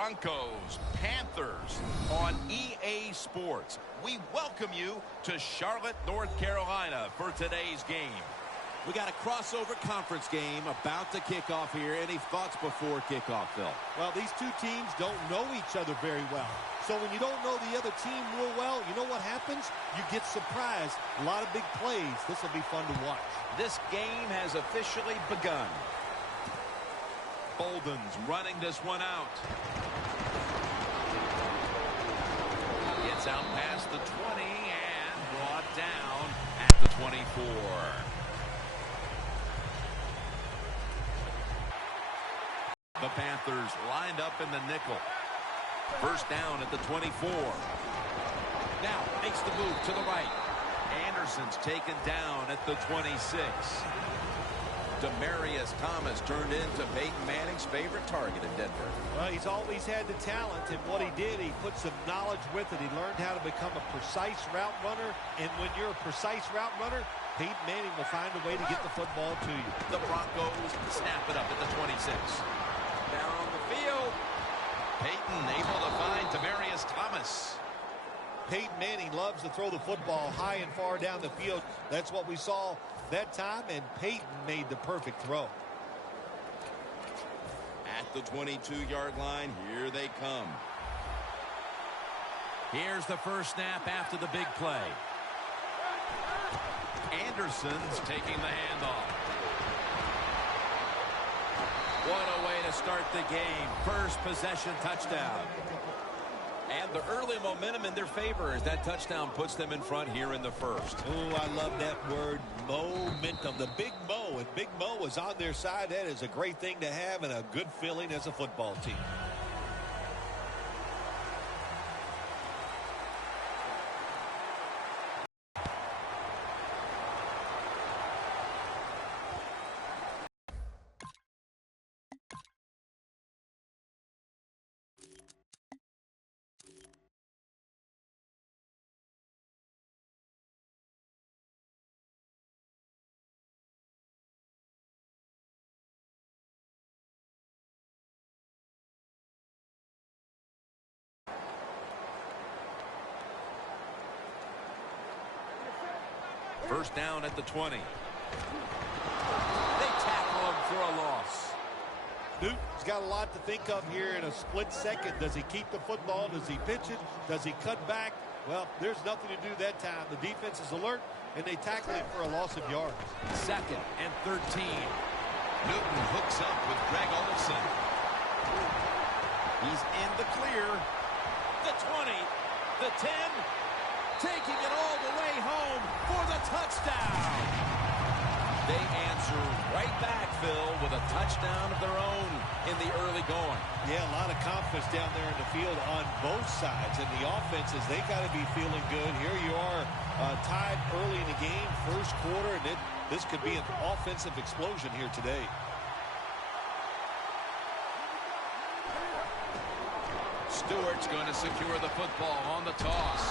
Broncos, Panthers on EA Sports. We welcome you to Charlotte, North Carolina for today's game. We got a crossover conference game about to kick off here. Any thoughts before kickoff, Phil? Well, these two teams don't know each other very well. So when you don't know the other team real well, you know what happens? You get surprised. A lot of big plays. This will be fun to watch. This game has officially begun. Bolden's running this one out. Gets out past the 20 and brought down at the 24. The Panthers lined up in the nickel. First down at the 24. Now makes the move to the right. Anderson's taken down at the 26. Demarius Thomas turned into Peyton Manning's favorite target in Denver. Well, he's always had the talent, and what he did, he put some knowledge with it. He learned how to become a precise route runner, and when you're a precise route runner, Peyton Manning will find a way to get the football to you. The Broncos snap it up at the 26. Down on the field. Peyton able to find Demarius Thomas. Peyton Manning loves to throw the football high and far down the field. That's what we saw that time, and Peyton made the perfect throw. At the 22-yard line, here they come. Here's the first snap after the big play. Anderson's taking the handoff. What a way to start the game. First possession touchdown. And the early momentum in their favor as that touchdown puts them in front here in the first. Oh, I love that word, momentum. The Big Mo, and Big Mo is on their side. That is a great thing to have and a good feeling as a football team. First down at the 20. They tackle him for a loss. Newton's got a lot to think of here in a split second. Does he keep the football? Does he pitch it? Does he cut back? Well, there's nothing to do that time. The defense is alert, and they tackle him for a loss of yards. Second and 13. Newton hooks up with Greg Olsen. He's in the clear. The 20, the 10, taking it all the way home for the touchdown. They answer right back, Phil, with a touchdown of their own in the early going. Yeah, a lot of confidence down there in the field on both sides. And the offenses, they got to be feeling good. Here you are tied early in the game, first quarter, and this could be an offensive explosion here today. Stewart's going to secure the football on the toss.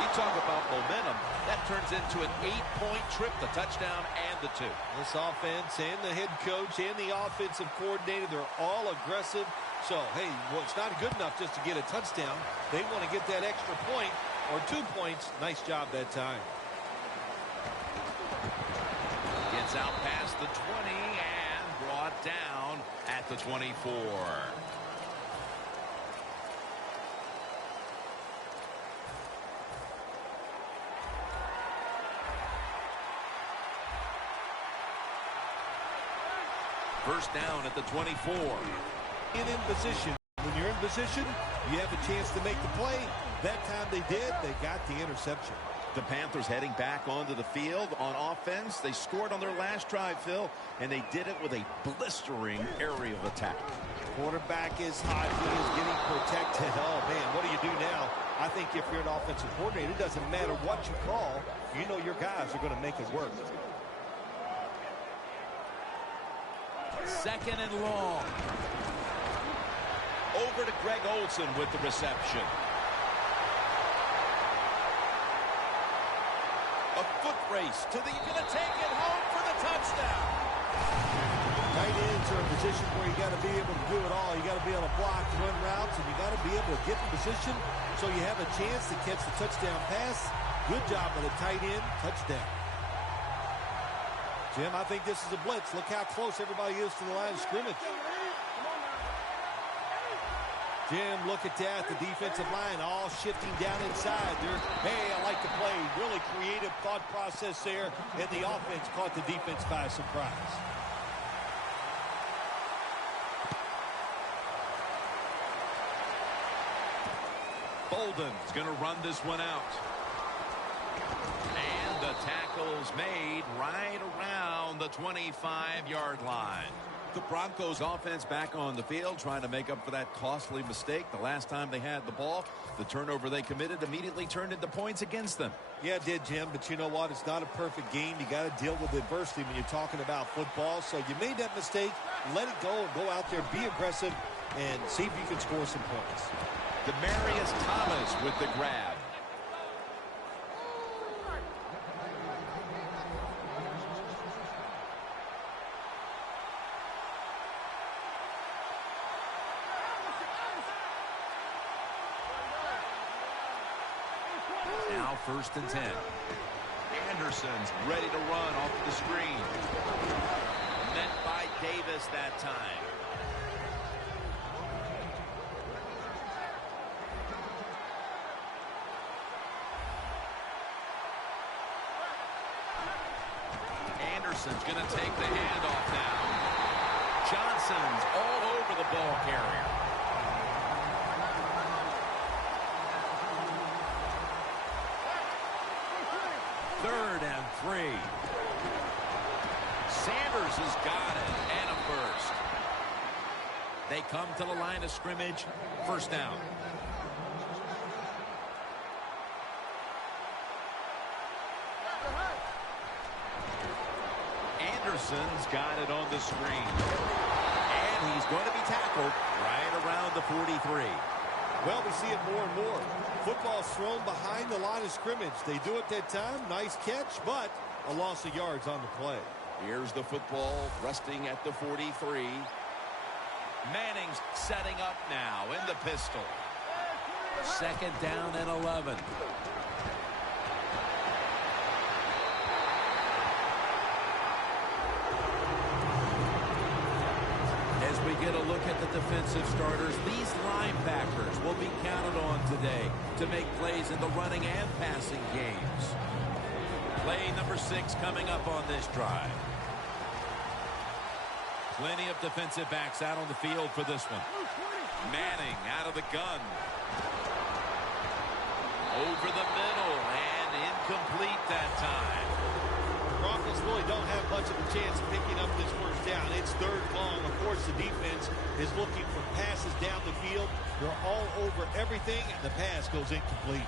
You talk about momentum. That turns into an 8-point trip, the touchdown and the 2. This offense and the head coach and the offensive coordinator, they're all aggressive. So, hey, well, it's not good enough just to get a touchdown. They want to get that extra point or 2 points. Nice job that time. Gets out past the 20 and brought down at the 24. First down at the 24. In position. When you're in position, you have a chance to make the play. That time they did. They got the interception. The Panthers heading back onto the field on offense. They scored on their last drive, Phil, and they did it with a blistering area of attack. Quarterback is hot. He is getting protected. Oh, man, what do you do now? I think if you're an offensive coordinator, it doesn't matter what you call. You know your guys are going to make it work. Second and long. Over to Greg Olsen with the reception. A foot race to the, going to take it home for the touchdown. Tight ends are in a position where you got to be able to do it all. You got to be able to block, run routes, and you got to be able to get in position so you have a chance to catch the touchdown pass. Good job by the tight end. Touchdown. Jim, I think this is a blitz. Look how close everybody is to the line of scrimmage. Jim, look at that. The defensive line all shifting down inside. Hey, I like the play. Really creative thought process there. And the offense caught the defense by surprise. Bolden's going to run this one out. And the tackle's made right around the 25-yard line. The Broncos offense back on the field trying to make up for that costly mistake. The last time they had the ball, the turnover they committed immediately turned into points against them. Yeah, it did, Jim, but you know what? It's not a perfect game. You got to deal with adversity when you're talking about football. So you made that mistake, let it go, and go out there, be aggressive, and see if you can score some points. Demaryius Thomas with the grab. Now 1st and 10. Anderson's ready to run off the screen. Met by Davis that time. Anderson's going to take the handoff now. Johnson's all over the ball carrier. Third and 3. Sanders has got it, and a first. They come to the line of scrimmage. 1st down. Anderson's got it on the screen. And he's going to be tackled right around the 43. Well, we see it more and more. Football's thrown behind the line of scrimmage. They do it that time. Nice catch, but a loss of yards on the play. Here's the football resting at the 43. Manning's setting up now in the pistol. 2nd down and 11. As we get a look at the defensive starters, these linebackers will be counted on today to make plays in the running and passing games. Play number 6 coming up on this drive. Plenty of defensive backs out on the field for this one. Manning out of the gun. Over the middle and incomplete that time. Broncos really don't have much of a chance of picking up this 1st down. It's 3rd long. Of course, the defense is looking for passes down the field. They're all over everything, and the pass goes incomplete.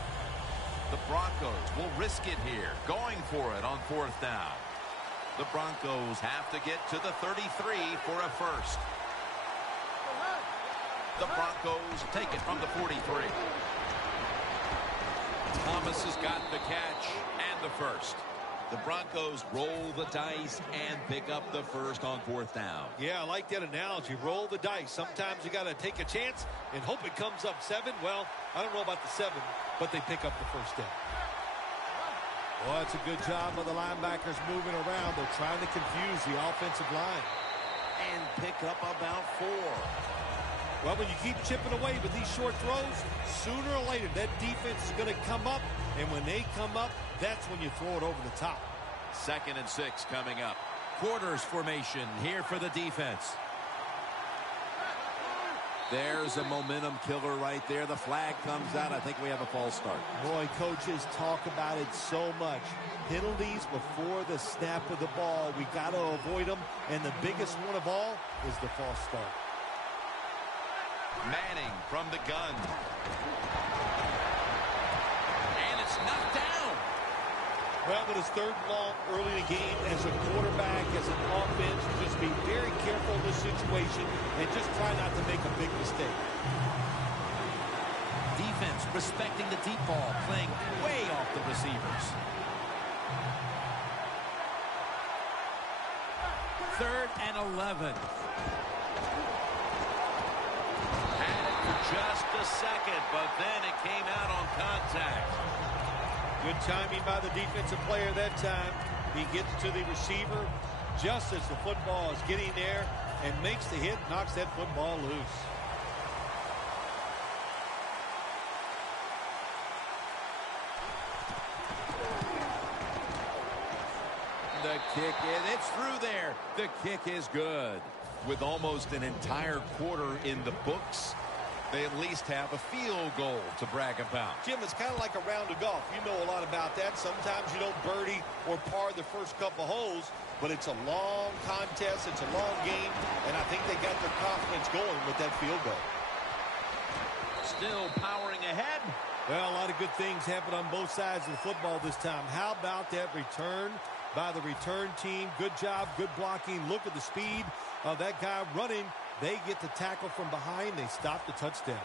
The Broncos will risk it here, going for it on 4th down. The Broncos have to get to the 33 for a first. The Broncos take it from the 43. Thomas has got the catch and the first. The Broncos roll the dice and pick up the first on 4th down. Yeah, I like that analogy. Roll the dice. Sometimes you got to take a chance and hope it comes up 7. Well, I don't know about the 7, but they pick up the 1st down. Well, it's a good job of the linebackers moving around. They're trying to confuse the offensive line. And pick up about 4. Well, when you keep chipping away with these short throws, sooner or later that defense is going to come up. And when they come up, that's when you throw it over the top. 2nd and 6 coming up. Quarters formation here for the defense. There's a momentum killer right there. The flag comes out. I think we have a false start. Boy, coaches talk about it so much. Penalties before the snap of the ball. We got to avoid them. And the biggest one of all is the false start. Manning from the gun. And it's knocked down. Well, when it's 3rd and long early in the game, as a quarterback, as an offense, just be very careful in this situation and just try not to make a big mistake. Defense respecting the deep ball, playing way off the receivers. 3rd and 11. Had it for just a second, but then it came out on contact. Good timing by the defensive player that time. He gets to the receiver just as the football is getting there and makes the hit, knocks that football loose. The kick it's through there. The kick is good. With almost an entire quarter in the books, they at least have a field goal to brag about. Jim, it's kind of like a round of golf. You know a lot about that. Sometimes you don't birdie or par the first couple holes, but it's a long contest. It's a long game, and I think they got their confidence going with that field goal. Still powering ahead. Well, a lot of good things happen on both sides of the football this time. How about that return by the return team? Good job, good blocking. Look at the speed of that guy running. They get the tackle from behind. They stop the touchdown.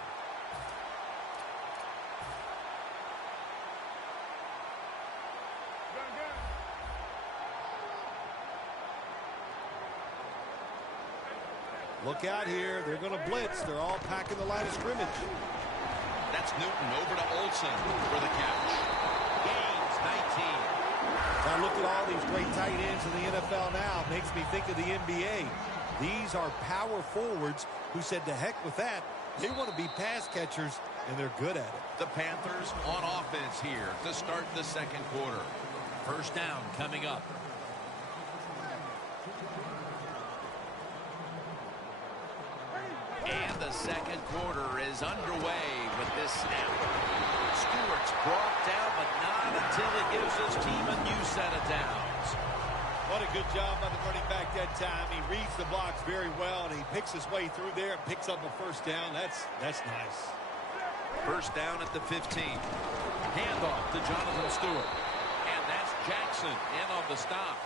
Look out here. They're going to blitz. They're all packing the line of scrimmage. That's Newton over to Olsen for the catch. Gains 19. Now look at all these great tight ends in the NFL now. Makes me think of the NBA. These are power forwards who said to heck with that. They want to be pass catchers, and they're good at it. The Panthers on offense here to start the second quarter. First down coming up. And the second quarter is underway with this snap. Stewart's brought down, but not until he gives his team a new set of downs. What a good job by the running back that time. He reads the blocks very well, and he picks his way through there and picks up a first down. That's nice. First down at the 15. Handoff to Jonathan Stewart. And that's Jackson in on the stop.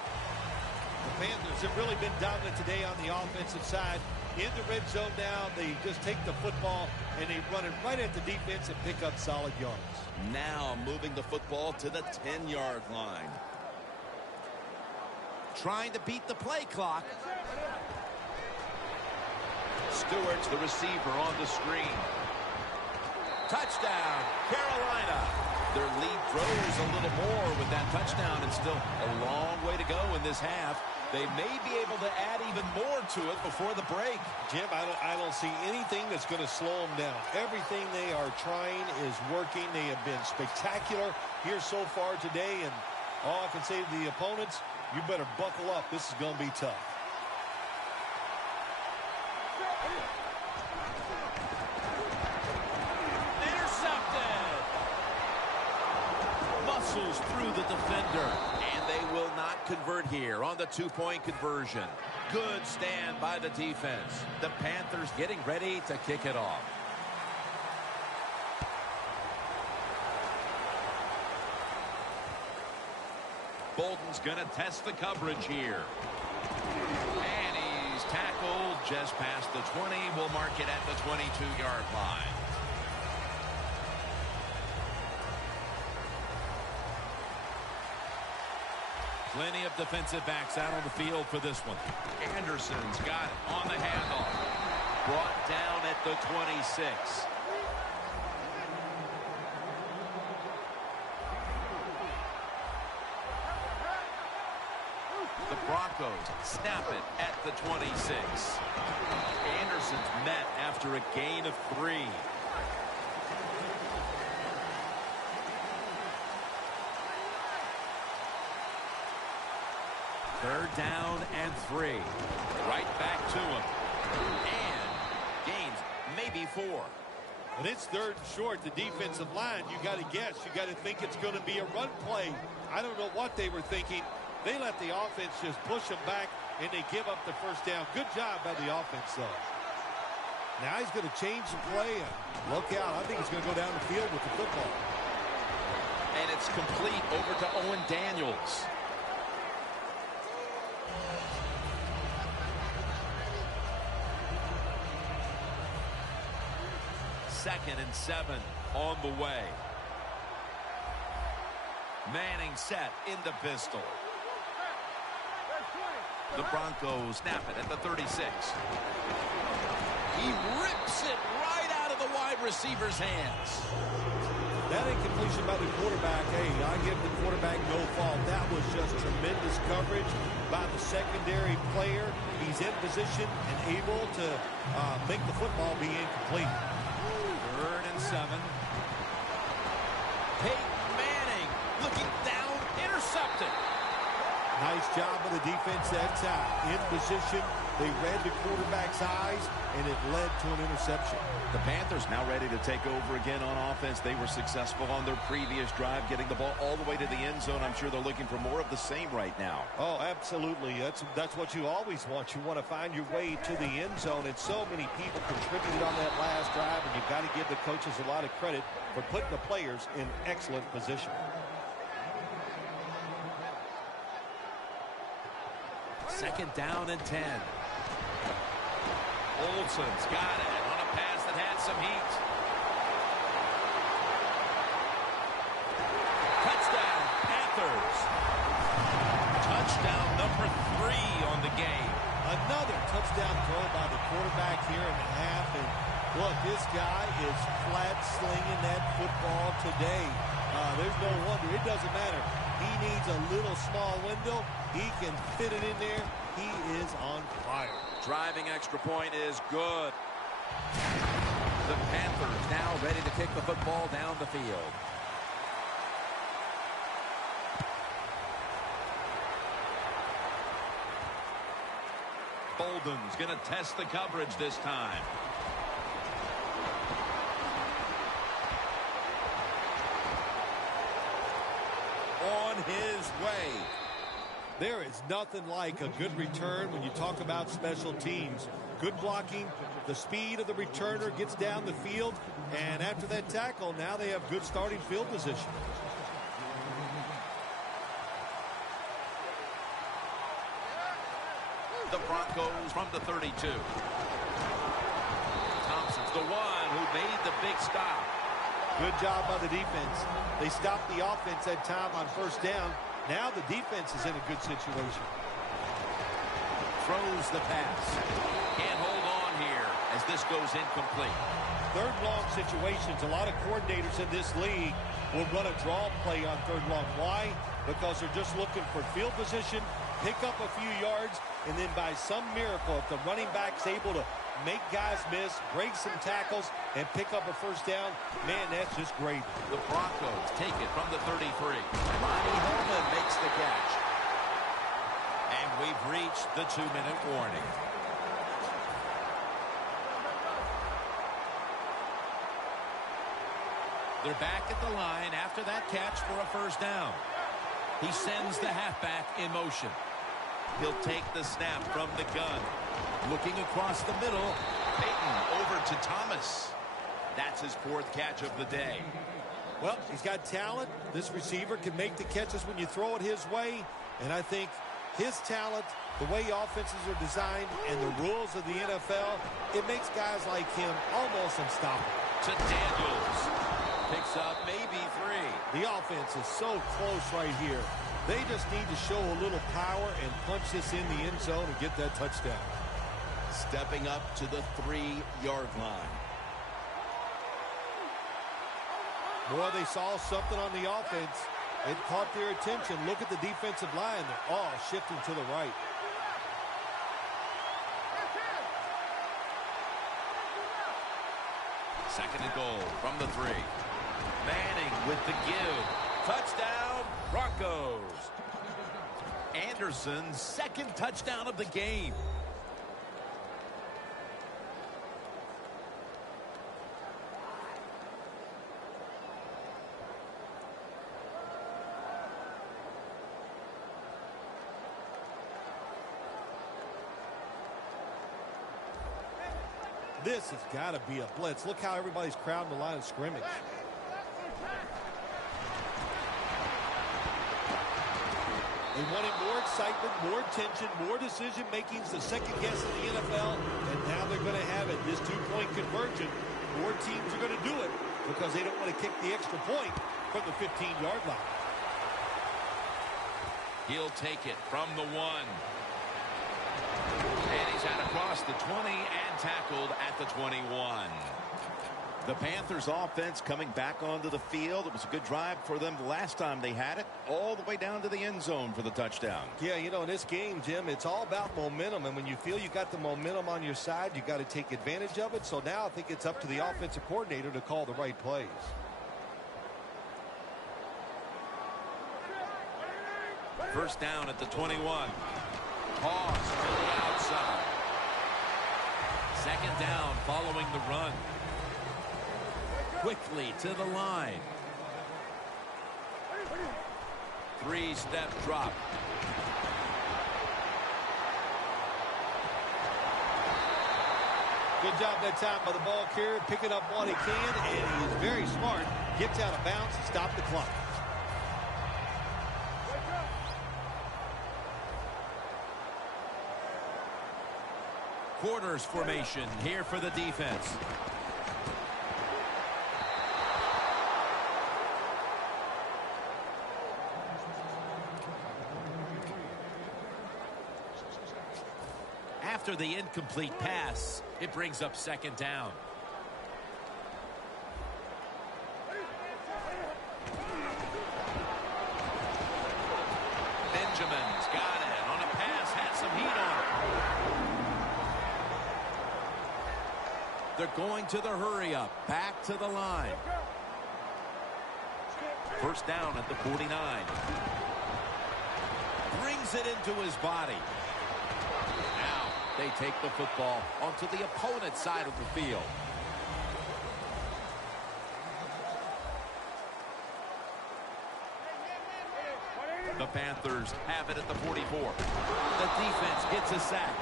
The Panthers have really been dominant today on the offensive side. In the red zone now, they just take the football and they run it right at the defense and pick up solid yards. Now moving the football to the 10-yard line. Trying to beat the play clock. Stewart's the receiver on the screen. Touchdown, Carolina. Their lead grows a little more with that touchdown, and still a long way to go in this half. They may be able to add even more to it before the break. Jim, I don't see anything that's going to slow them down. Everything they are trying is working. They have been spectacular here so far today, and all I can say to the opponents, you better buckle up. This is going to be tough. Intercepted. Muscles through the defender. And they will not convert here on the two-point conversion. Good stand by the defense. The Panthers getting ready to kick it off. Bolden's going to test the coverage here. And he's tackled just past the 20. We'll mark it at the 22-yard line. Plenty of defensive backs out on the field for this one. Anderson's got it on the handoff. Brought down at the 26. The Broncos snap it at the 26. Anderson's met after a gain of 3. Third down and 3. Right back to him. And gains maybe 4. When it's third and short, the defensive line, you got to guess. You got to think it's going to be a run play. I don't know what they were thinking. They let the offense just push them back, and they give up the first down. Good job by the offense, though. Now he's going to change the play, and look out. I think he's going to go down the field with the football. And it's complete over to Owen Daniels. Second and 7 on the way. Manning set in the pistol. The Broncos snap it at the 36. He rips it right out of the wide receiver's hands. That incompletion by the quarterback, hey, I give the quarterback no fault. That was just tremendous coverage by the secondary player. He's in position and able to make the football be incomplete. 3rd and 7. Peyton Manning looking down, intercepted. Nice job of the defense that time. In position, they read the quarterback's eyes, and it led to an interception. The Panthers now ready to take over again on offense. They were successful on their previous drive, getting the ball all the way to the end zone. I'm sure they're looking for more of the same right now. Oh, absolutely. That's what you always want. You want to find your way to the end zone, and so many people contributed on that last drive, and you've got to give the coaches a lot of credit for putting the players in excellent position. Second down and 10. Olsen's got it on a pass that had some heat. Touchdown, Panthers. Touchdown number 3 on the game. Another touchdown throw by the quarterback here in the half. And look, this guy is flat slinging that football today. There's no wonder. It doesn't matter. He needs a little small window. He can fit it in there. He is on fire. Driving extra point is good. The Panthers now ready to kick the football down the field. Bolden's going to test the coverage this time. On his way. There is nothing like a good return when you talk about special teams. Good blocking, the speed of the returner gets down the field, and after that tackle, now they have good starting field position. The Broncos from the 32. Thompson's the one who made the big stop. Good job by the defense. They stopped the offense that time on first down. Now the defense is in a good situation. Throws the pass. Can't hold on here as this goes incomplete. Third long situations. A lot of coordinators in this league will run a draw play on third long. Why? Because they're just looking for field position, pick up a few yards, and then by some miracle, if the running back's able to make guys miss, break some tackles, and pick up a first down, man, that's just great. The Broncos take it from the 33. Ronnie Holman makes the catch. And we've reached the 2-minute warning. They're back at the line after that catch for a first down. He sends the halfback in motion. He'll take the snap from the gun. Looking across the middle, Peyton over to Thomas. That's his 4th catch of the day. Well, he's got talent. This receiver can make the catches when you throw it his way. And I think his talent, the way offenses are designed, and the rules of the NFL, it makes guys like him almost unstoppable. To Daniels. Picks up maybe 3. The offense is so close right here. They just need to show a little power and punch this in the end zone and get that touchdown. Stepping up to the 3-yard line. Boy, they saw something on the offense. It caught their attention. Look at the defensive line. They're all shifting to the right. Second and goal from the 3. Manning with the give. Touchdown, Broncos. Anderson's 2nd touchdown of the game. This has got to be a blitz. Look how everybody's crowding the line of scrimmage. They wanted more excitement, more tension, more decision-making. It's the second guess in the NFL, and now they're going to have it. This 2-point conversion, more teams are going to do it because they don't want to kick the extra point from the 15-yard line. He'll take it from the 1. Gets out across the 20 and tackled at the 21. The Panthers offense coming back onto the field. It was a good drive for them the last time they had it, all the way down to the end zone for the touchdown. Yeah, you know, in this game, Jim, it's all about momentum. And when you feel you got the momentum on your side, you got to take advantage of it. So now I think it's up to the offensive coordinator to call the right plays. First down at the 21. Toss to the outside. Second down following the run. Quickly to the line. Three-step drop. Good job that time by the ball carrier, picking up what he can, and he is very smart. Gets out of bounds to stop the clock. Quarters formation here for the defense. After the incomplete pass, it brings up second down. Benjamin's got it on a pass, had some heat on it. They're going to the hurry up, back to the line. First down at the 49. Brings it into his body. Now they take the football onto the opponent's side of the field. The Panthers have it at the 44. The defense gets a sack.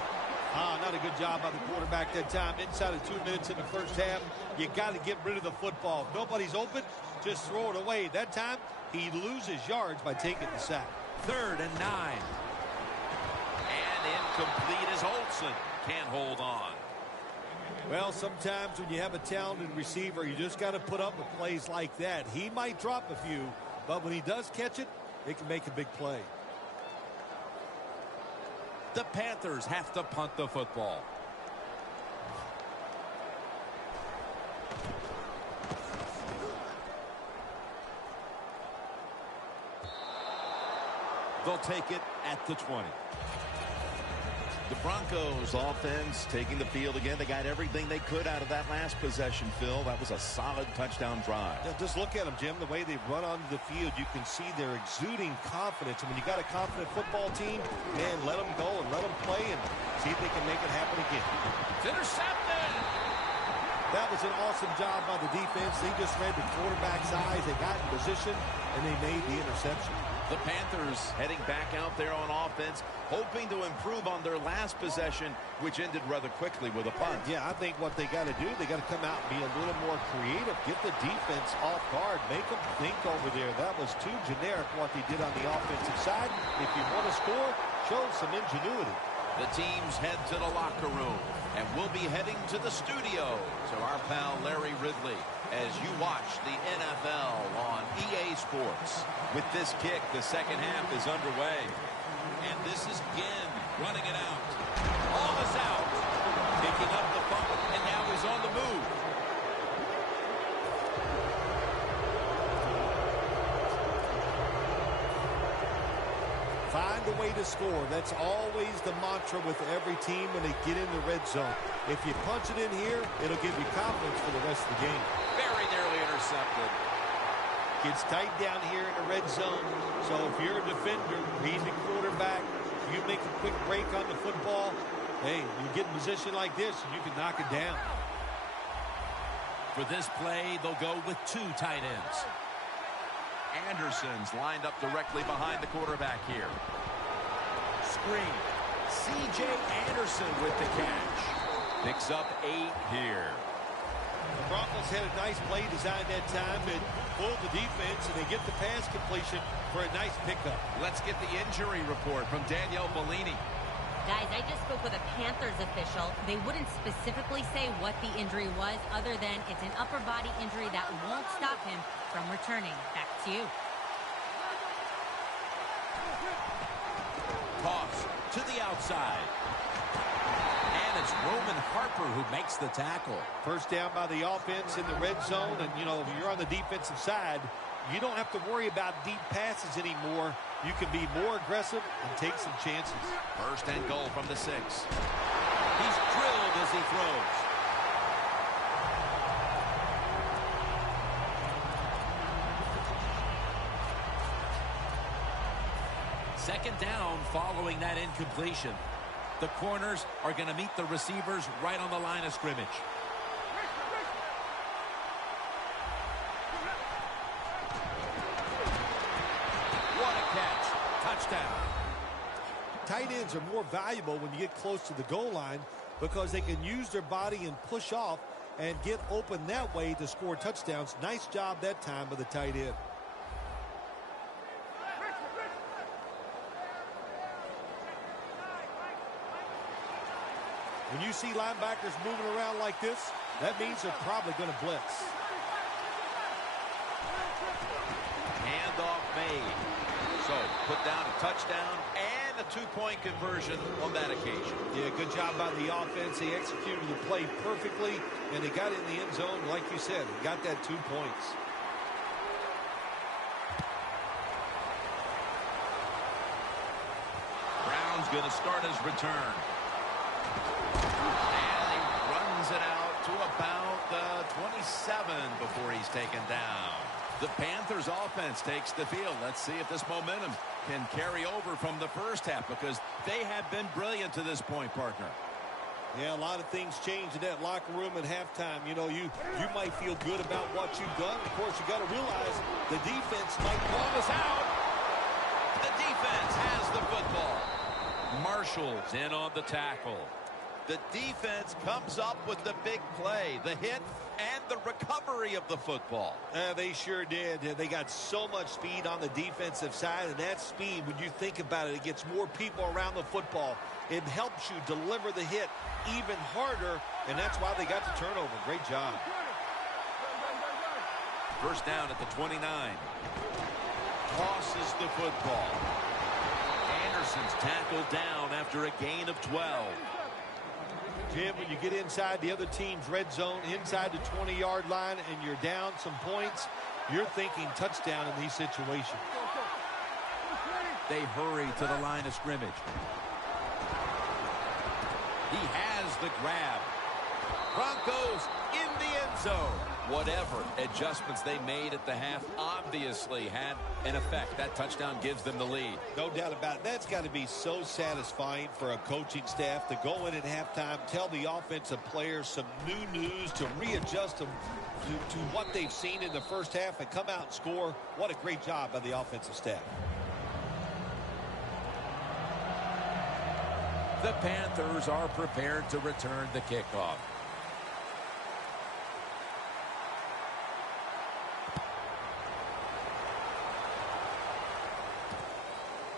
Not a good job by the quarterback that time. Inside of 2 minutes in the first half, you got to get rid of the football. If nobody's open, just throw it away. That time, he loses yards by taking the sack. 3rd and 9. And incomplete as Olsen can't hold on. Well, sometimes when you have a talented receiver, you just got to put up with plays like that. He might drop a few, but when he does catch it, it can make a big play. The Panthers have to punt the football. They'll take it at the 20. The Broncos offense taking the field again. They got everything they could out of that last possession, Phil. That was a solid touchdown drive. Yeah, just look at them, Jim. The way they run onto the field, you can see they're exuding confidence. And when you got a confident football team, man, let them go and let them play and see if they can make it happen again. It's intercepted. That was an awesome job by the defense. They just read the quarterback's eyes. They got in position, and they made the interception. The Panthers heading back out there on offense, hoping to improve on their last possession, which ended rather quickly with a punt. Yeah, I think what they got to do, they got to come out and be a little more creative, get the defense off guard, make them think over there. That was too generic what they did on the offensive side. If you want to score, show some ingenuity. The teams head to the locker room, and we'll be heading to the studio to our pal Larry Ridley as you watch the NFL on EA Sports. With this kick, the second half is underway. And this is Ginn running it out. Ball is out. Picking up the bump, and now he's on the move. Find a way to score. That's always the mantra with every team when they get in the red zone. If you punch it in here, it'll give you confidence for the rest of the game. Very nearly intercepted. Gets tight down here in the red zone. So if you're a defender, he's the quarterback, you make a quick break on the football, hey, you get in position like this, you can knock it down. For this play, they'll go with 2 tight ends. Anderson's lined up directly behind the quarterback here. Screen. C.J. Anderson with the catch. Picks up 8 here. The Broncos had a nice play design that time and pulled the defense, and they get the pass completion for a nice pickup. Let's get the injury report from Danielle Bellini. Guys, I just spoke with a Panthers official. They wouldn't specifically say what the injury was other than it's an upper body injury that won't stop him from returning. Back to you. Toss to the outside. it's Roman Harper who makes the tackle. First down by the offense in the red zone. And, you know, if you're on the defensive side, you don't have to worry about deep passes anymore. You can be more aggressive and take some chances. First and goal from the 6. He's drilled as he throws. Second down following that incompletion. The corners are going to meet the receivers right on the line of scrimmage. What a catch. Touchdown. Tight ends are more valuable when you get close to the goal line because they can use their body and push off and get open that way to score touchdowns. Nice job that time by the tight end. When you see linebackers moving around like this, that means they're probably going to blitz. Handoff made. So, put down a touchdown and a 2-point conversion on that occasion. Yeah, good job by the offense. They executed the play perfectly, and they got it in the end zone, like you said. They got that 2 points. Brown's going to start his return. And he runs it out to about the 27 before he's taken down. The Panthers offense takes the field. Let's see if this momentum can carry over from the first half, because they have been brilliant to this point, partner. Yeah, a lot of things change in that locker room at halftime. You know, you might feel good about what you've done. Of course, you got to realize the defense might call us out. The defense has the football. Marshall's in on the tackle. The defense comes up with the big play, the hit, and the recovery of the football. They sure did. They got so much speed on the defensive side, and that speed, when you think about it, it gets more people around the football. It helps you deliver the hit even harder, and that's why they got the turnover. Great job. First down at the 29. Tosses the football. Anderson's tackled down after a gain of 12. Jim, when you get inside the other team's red zone, inside the 20-yard line, and you're down some points, you're thinking touchdown in these situations. They hurry to the line of scrimmage. He has the grab. Broncos in the end zone. Whatever adjustments they made at the half obviously had an effect. That touchdown gives them the lead. No doubt about it. That's got to be so satisfying for a coaching staff to go in at halftime, tell the offensive players some new news to readjust them to what they've seen in the first half and come out and score. What a great job by the offensive staff. The Panthers are prepared to return the kickoff.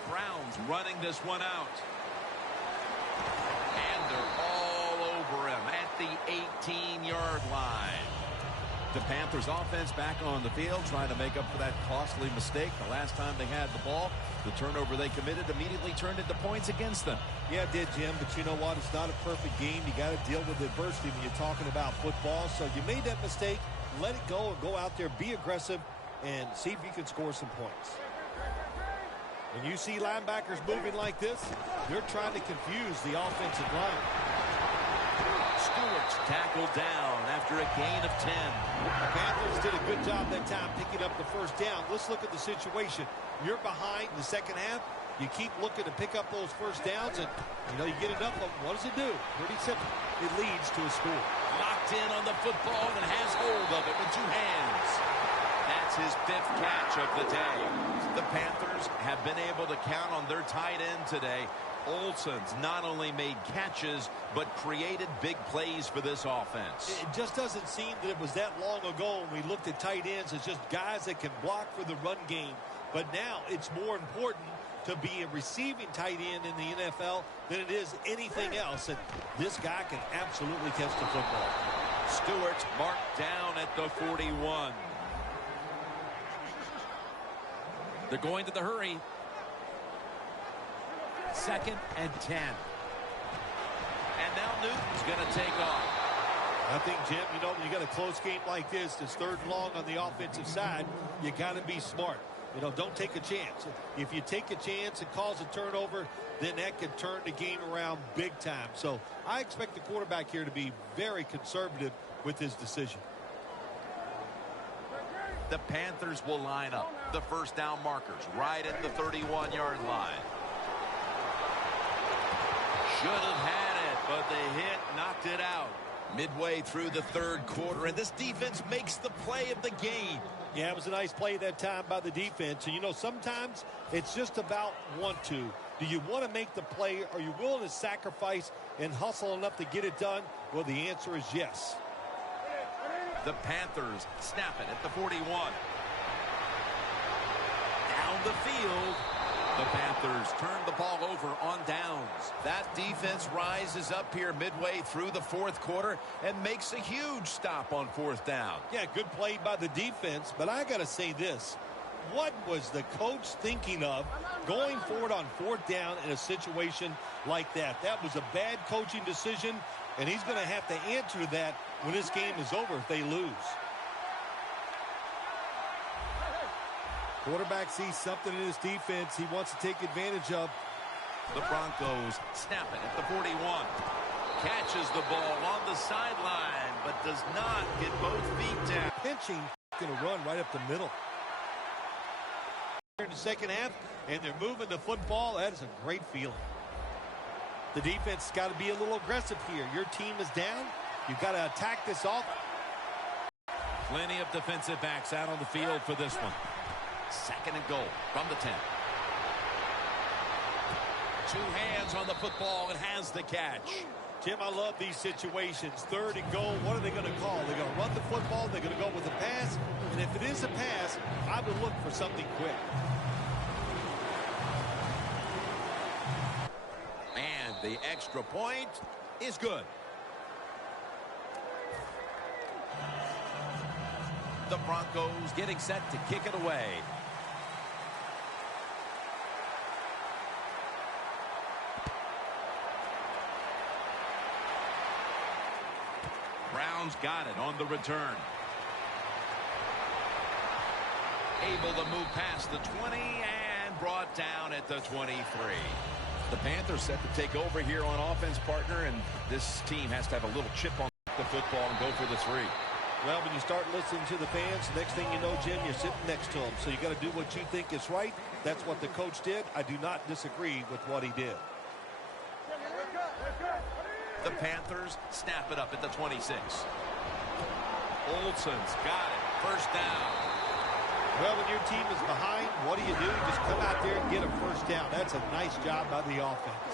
Brown's running this one out. And they're all over him at the 18-yard line. The Panthers offense back on the field trying to make up for that costly mistake. The last time they had the ball, the turnover they committed immediately turned into points against them. Yeah, it did, Jim, but you know what? It's not a perfect game. You got to deal with adversity when you're talking about football. So you made that mistake, let it go, and go out there, be aggressive, and see if you can score some points. When you see linebackers moving like this, they're trying to confuse the offensive line. Stewart's tackled down after a gain of 10. The Panthers did a good job that time picking up the first down. Let's look at the situation. You're behind in the second half. You keep looking to pick up those first downs, and, you know, you get enough of them. What does it do? Pretty simple. It leads to a score. Locked in on the football and has hold of it with two hands. That's his 5th catch of the day. The Panthers have been able to count on their tight end today. Olsen's not only made catches, but created big plays for this offense. It just doesn't seem that it was that long ago when we looked at tight ends as just guys that can block for the run game. But now it's more important to be a receiving tight end in the NFL than it is anything else. And this guy can absolutely catch the football. Stewart's marked down at the 41. They're going to the hurry. 2nd and 10. And now Newton's going to take off. I think, Jim, you know, when you got a close game like this, it's 3rd and long on the offensive side, you got to be smart. You know, don't take a chance. If you take a chance and cause a turnover, then that could turn the game around big time. So I expect the quarterback here to be very conservative with his decision. The Panthers will line up. The first down markers right at the 31-yard line. Should have had it, but the hit knocked it out. Midway through the 3rd quarter, and this defense makes the play of the game. Yeah, it was a nice play that time by the defense. And, you know, sometimes it's just about want to. Do you want to make the play? Are you willing to sacrifice and hustle enough to get it done? Well, the answer is yes. The Panthers snap it at the 41. Down the field. The Panthers turn the ball over on downs. That defense rises up here midway through the 4th quarter and makes a huge stop on 4th down. Yeah, good play by the defense, but I got to say this. What was the coach thinking of going forward on 4th down in a situation like that? That was a bad coaching decision, and he's going to have to answer to that when this game is over if they lose. Quarterback sees something in his defense he wants to take advantage of. The Broncos snap it at the 41. Catches the ball on the sideline, but does not get both feet down. Pinching, going to run right up the middle. In the second half, and they're moving the football. That is a great feeling. The defense has got to be a little aggressive here. Your team is down. You've got to attack this off. Plenty of defensive backs out on the field for this one. 2nd and goal from the 10. 2 hands on the football and has the catch. Jim, I love these situations. 3rd and goal. What are they going to call? They're going to run the football. They're going to go with a pass. And if it is a pass, I would look for something quick. And the extra point is good. The Broncos Getting set to kick it away. Brown's got it on the return. Able to move past the 20 and brought down at the 23. The Panthers set to take over here on offense, partner, and this team has to have a little chip on the football and go for the 3. Well, when you start listening to the fans, the next thing you know, Jim, you're sitting next to them. So you got to do what you think is right. That's what the coach did. I do not disagree with what he did. The Panthers snap it up at the 26. Olsen's got it. First down. Well, when your team is behind, what do? Just come out there and get a first down. That's a nice job by the offense.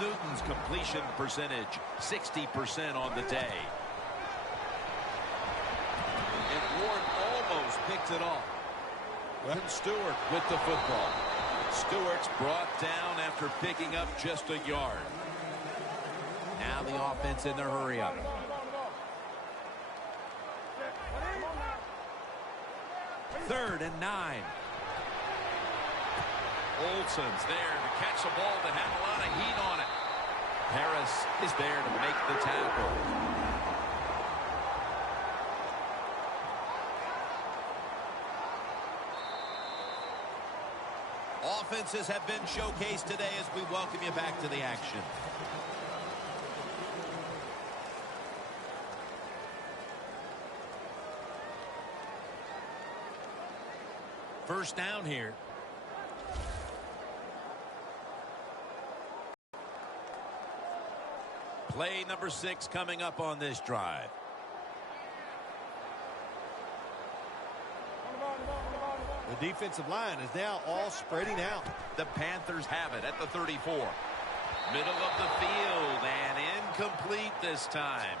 Newton's completion percentage, 60% on the day. And Ward almost picked it off. Well, Stewart with the football. Stewart's brought down after picking up just a yard. Now the offense in their hurry up. Third and 9. Olsen's there to catch the ball that had a lot of heat on it. Harris is there to make the tackle. Offenses have been showcased today as we welcome you back to the action. First down here. Play number 6 coming up on this drive. the defensive line is now all spreading out. The Panthers have it at the 34. Middle of the field and incomplete this time.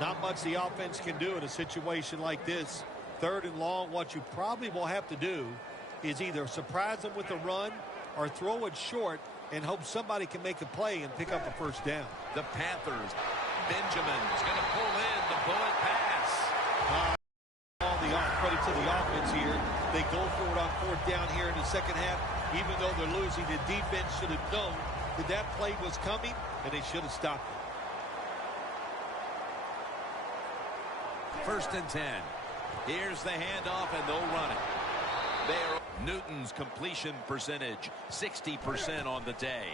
Not much the offense can do in a situation like this. Third and long, what you probably will have to do is either surprise them with a run or throw it short and hope somebody can make a play and pick up a first down. The Panthers, Benjamin's going to pull in the bullet pass. All the credit to the offense here. They go for it on fourth down here in the second half. Even though they're losing, the defense should have known that that play was coming, and they should have stopped it. 1st and 10. Here's the handoff, and they'll run it. There, Newton's completion percentage, 60% on the day.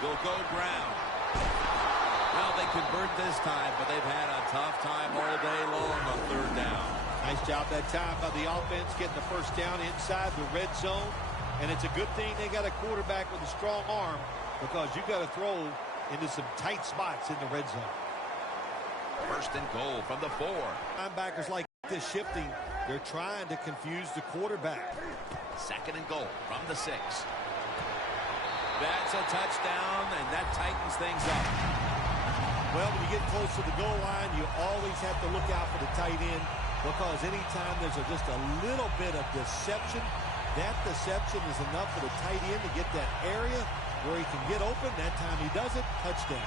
They'll go ground. Well, they convert this time, but they've had a tough time all day long on 3rd down. Nice job that time by the offense getting the 1st down inside the red zone. And it's a good thing they got a quarterback with a strong arm, because you got to throw into some tight spots in the red zone. 1st and goal from the 4. Linebackers like this shifting, they're trying to confuse the quarterback. 2nd and goal from the 6. That's a touchdown, and that tightens things up. Well, when you get close to the goal line, you always have to look out for the tight end, because anytime there's just a little bit of deception, that deception is enough for the tight end to get that area where he can get open. That time he does it, touchdown.